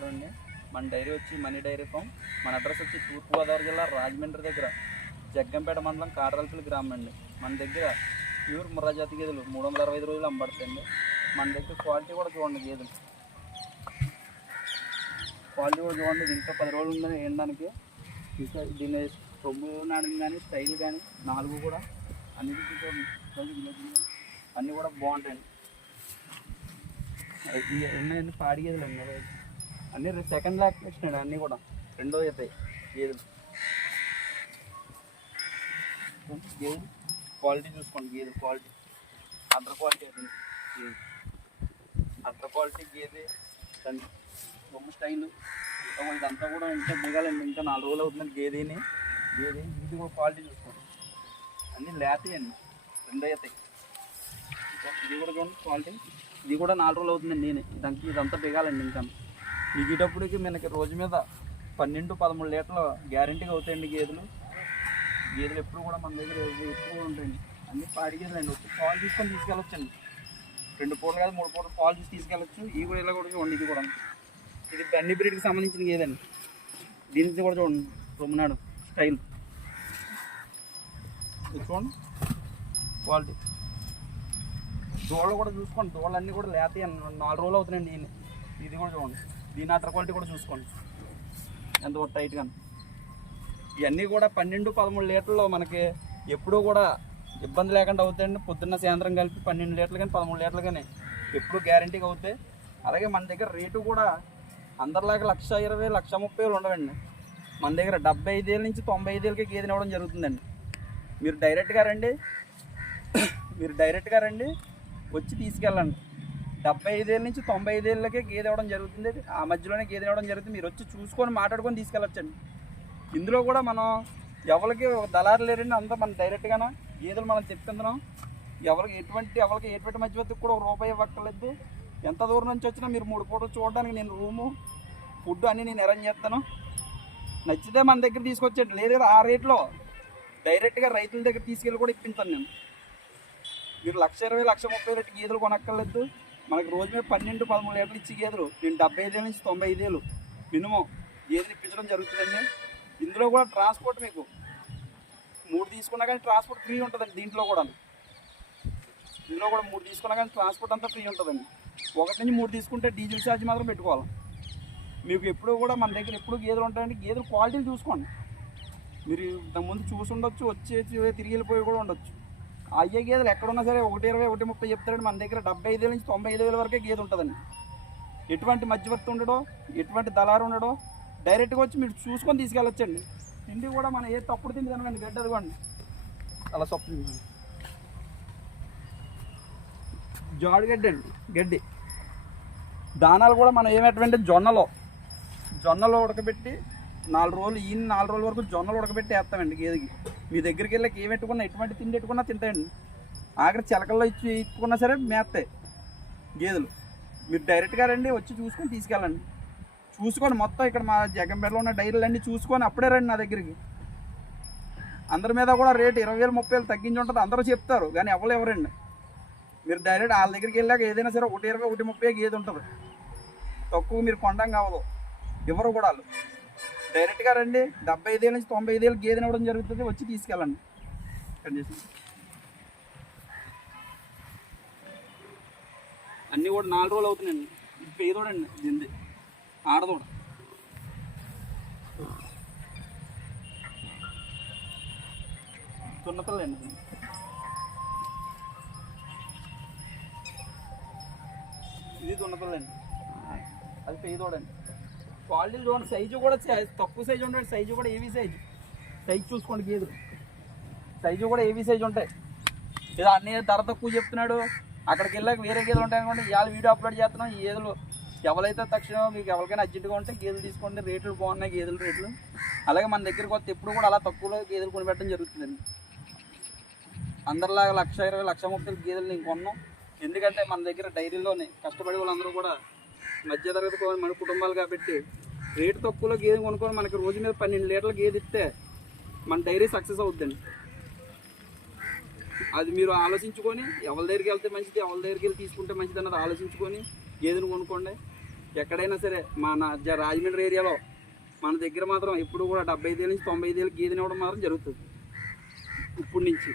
నమస్కారం అండి. మన డైరీ వచ్చి మనీ డైరీ ఫామ్. మన అడ్రస్ వచ్చి తూర్పుగోదావరి జిల్లా రాజమండ్రి దగ్గర జగ్గంపేట మండలం కాటరల్పల్లి గ్రామం అండి. మన దగ్గర ప్యూర్ ముర్రా జాతి గేదెలు 365 రోజులు అమ్మబడతాయండి. మన దగ్గర క్వాలిటీ కూడా చూడండి, గేదెలు క్వాలిటీ కూడా చూడండి. ఇంకా 10 రోజులు ఉందని వేయడానికి. ఇంకా దీని రొమ్ము నాడిని కానీ స్టైల్ కానీ 4 కూడా అన్నిటికీ చూడండి, అన్నీ కూడా బాగుంటాయండి. ఉన్నాయండి పాడి గేదెలు అండి, అన్నీ సెకండ్ లాక్టేషన్ అండి. అన్నీ కూడా రెండో అవుతాయి గేదెలు. గేదెలు క్వాలిటీ చూసుకోండి, గేదె క్వాలిటీ అడ్ర క్వాలిటీ అవుతుంది. అడ్ర క్వాలిటీ గేదె బొమ్మ స్టైలు ఇదంతా కూడా ఇంకా దిగాలండి. ఇంకా 4 రోజులు అవుతుందండి గేదె ఇది కూడా క్వాలిటీ చూసుకోండి. అన్నీ లేతాయి అండి, రెండో అవుతాయి. ఇది కూడా చూడండి క్వాలిటీ, ఇది కూడా 4 రోజులు అవుతుందండి. దానికి ఇదంతా దిగాలండి. ఇంకా దిగేటప్పటికి మనకి రోజు మీద 12-13 లీటర్లు గ్యారంటీగా అవుతాయండి గేదెలు ఎప్పుడు కూడా మన దగ్గర ఎక్కువ ఉంటాయండి. అన్నీ పాడి గేదెలు అండి. వచ్చి పాలు తీసుకొని తీసుకెళ్ళొచ్చండి. 2 పూటలు కాదు 3 పూటలు పాలు తీసి తీసుకెళ్ళచ్చు. ఇవి కూడా ఇలా కూడా చూడండి, ఇది కూడా ఇది అన్ని బ్రీడ్కి సంబంధించిన గేదండి. దీనికి కూడా చూడండి రొమ్మునాడు స్టైల్ చూడండి క్వాలిటీ. దోళ్ళు కూడా చూసుకోండి, దోళ్ళు అన్నీ కూడా లేతాయి 4 రోజులు అవుతున్నాయండి. ఇది కూడా చూడండి, దీని అటర్ క్వాలిటీ కూడా చూసుకోండి ఎంత టైట్గా. ఇవన్నీ కూడా 12-13 లీటర్లు మనకి ఎప్పుడూ కూడా ఇబ్బంది లేకుండా అవుతాయండి. పొద్దున్న సాయంత్రం కలిపి 12 లీటర్లు కానీ 13 లీటర్లు కానీ ఎప్పుడూ గ్యారంటీగా అవుతాయి. అలాగే మన దగ్గర రేటు కూడా అందరిలాగా 1,20,000 1,30,000 ఉండవండి. మన దగ్గర 75,000 నుంచి 95,000కి గేదెని ఇవ్వడం జరుగుతుందండి. మీరు డైరెక్ట్గా రండి, వచ్చి తీసుకెళ్ళండి. 75,000 నుంచి 95,000కే గేదె ఇవ్వడం జరుగుతుంది. ఆ మధ్యలోనే గేదె ఇవ్వడం జరుగుతుంది. మీరు వచ్చి చూసుకొని మాట్లాడుకొని తీసుకెళ్ళొచ్చండి. ఇందులో కూడా మనం ఎవరికి దళారు లేరండి, అంతా మనం డైరెక్ట్గానే గేదెలు మనం చెప్తున్నాం. ఎవరికి ఎటువంటి మధ్యవర్తికి కూడా ₹1 ఇవ్వక్కర్లేదు. ఎంత దూరం నుంచి వచ్చినా మీరు 3 పూటలు చూడడానికి నేను రూము ఫుడ్ అన్నీ నేను అరేంజ్ చేస్తాను. నచ్చితే మన దగ్గర తీసుకొచ్చేయండి. లేదా ఆ రేట్లో డైరెక్ట్గా రైతుల దగ్గర తీసుకెళ్ళి కూడా ఇప్పించాను నేను. మీరు 1,20,000 1,30,000 గేదెలు కొనక్కర్లేదు. మనకి రోజు మీద 12-13 లీటర్లు ఇచ్చి గేదెలు నేను 75,000 నుంచి 95,000 మినిమం గేదెలు ఇప్పించడం జరుగుతుందండి. ఇందులో కూడా ట్రాన్స్పోర్ట్ మీకు 3 తీసుకున్నా కానీ ట్రాన్స్పోర్ట్ ఫ్రీ ఉంటుందండి. ఇందులో కూడా 3 తీసుకున్నా కానీ ట్రాన్స్పోర్ట్ అంతా ఫ్రీ ఉంటుందండి. 1 నుంచి 3 తీసుకుంటే డీజిల్ ఛార్జ్ మాత్రం పెట్టుకోవాలి. మీకు ఎప్పుడు కూడా మన దగ్గర ఎప్పుడు గేదెలు ఉంటాయండి. గేదెలు క్వాలిటీలు చూసుకోండి. మీరు ఇంతకుముందు చూసి ఉండొచ్చు, వచ్చేసి తిరిగి వెళ్ళిపోయి కూడా ఉండొచ్చు. అయ్యే గేదెలు ఎక్కడున్నా సరే 1,20,000 1,30,000 చెప్తారండి. మన దగ్గర 75,000 నుంచి 95,000 వరకే గేదె ఉంటుందండి. ఎటువంటి మధ్యవర్తి ఉండడో, ఎటువంటి దళారు ఉండడో, డైరెక్ట్గా వచ్చి మీరు చూసుకొని తీసుకెళ్ళొచ్చండి. తిండి కూడా మనం ఏ తప్పుడు తిండి తినకండి. గడ్డి అదిగోండి అలా సొప్పు జాడుగడ్డి అండి, గడ్డి. దానాలు కూడా మనం ఏమేటంటే జొన్నలో ఉడకబెట్టి 4 రోజులు 4 రోజుల వరకు జొన్నలు ఉడకబెట్టి వేస్తామండి గేదెకి. మీ దగ్గరికి వెళ్ళి ఏం పెట్టుకున్నా ఎటువంటి తిండి పెట్టుకున్నా తింటాయండి. ఆఖరి చిలకల్లో ఇచ్చుకున్నా సరే మేస్తాయి గేదెలు. మీరు డైరెక్ట్గా రండి, వచ్చి చూసుకొని తీసుకెళ్ళండి. చూసుకొని మొత్తం ఇక్కడ మా జగ్గంపేటలో ఉన్న డైరీలు అన్నీ చూసుకొని అప్పుడే రండి నా దగ్గరికి. అందరి మీద కూడా రేటు 20,000 30,000 తగ్గించి ఉంటుంది అందరూ చెప్తారు, కానీ ఎవరండి. మీరు డైరెక్ట్ వాళ్ళ దగ్గరికి వెళ్ళాక ఏదైనా సరే 1,20,000 1,30,000 గేదె ఉంటుంది. తక్కువ మీరు కొనడం కావదు, ఎవరు కూడా వాళ్ళు. డైరెక్ట్గా రండి, 75,000 నుంచి 95,000 గేదెని ఇవ్వడం జరుగుతుంది. వచ్చి తీసుకెళ్ళండి. అన్నీ కూడా 4 రోజులు అవుతున్నాయండి. ఇది పేదోడండి, దీనిది ఆడదోడు. తున్నపిల్లండి, ఇది తున్నపిల్లండి, అది పేదోడండి. క్వాలిటీలు చూడండి, సైజు కూడా తక్కువ సైజు ఉంటాయి. సైజు కూడా ఏవీ సైజు చూసుకోండి. గేదెలు సైజు కూడా ఏవీ సైజు ఉంటాయి. ఏదో అన్నీ ధర తక్కువ చెప్తున్నాడు, అక్కడికి వెళ్ళాక వేరే గేదెలు ఉంటాయి అనుకోండి. ఇవాళ వీడియో అప్లోడ్ చేస్తున్నాం. ఈ గేదెలు ఎవరైతే తక్షణం మీకు ఎవరికైనా అర్జెంటుగా ఉంటే గేదెలు తీసుకోండి. రేట్లు బాగున్నాయి గేదెల రేట్లు. అలాగే మన దగ్గరికి వస్తే ఎప్పుడు కూడా అలా తక్కువలో గేదెలు కొనిపెట్టడం జరుగుతుందండి. అందరిలాగా 1,20,000 1,30,000 గేదెలు నేను కొన్నాం. ఎందుకంటే మన దగ్గర డైరీలోనే కష్టపడే వాళ్ళందరూ కూడా మధ్యతరగతి మన కుటుంబాలు కాబట్టి రేటు తక్కువలో గేదె కొనుక్కొని మనకి రోజు మీద 12 లీటర్ల గేదె ఇస్తే మన డైరీ సక్సెస్ అవుతుందండి. అది మీరు ఆలోచించుకొని ఎవరి దగ్గరికి వెళ్తే మంచిది, ఎవరి దగ్గరికి వెళ్ళి తీసుకుంటే మంచిది అన్నది ఆలోచించుకొని గేదెను కొనుక్కోండి. ఎక్కడైనా సరే మన రాజమండ్రి ఏరియాలో మన దగ్గర మాత్రం ఎప్పుడు కూడా 75 ఏళ్ళ నుంచి 95 ఏళ్ళ గేదెని ఇవ్వడం మాత్రం జరుగుతుంది ఇప్పుడు నుంచి.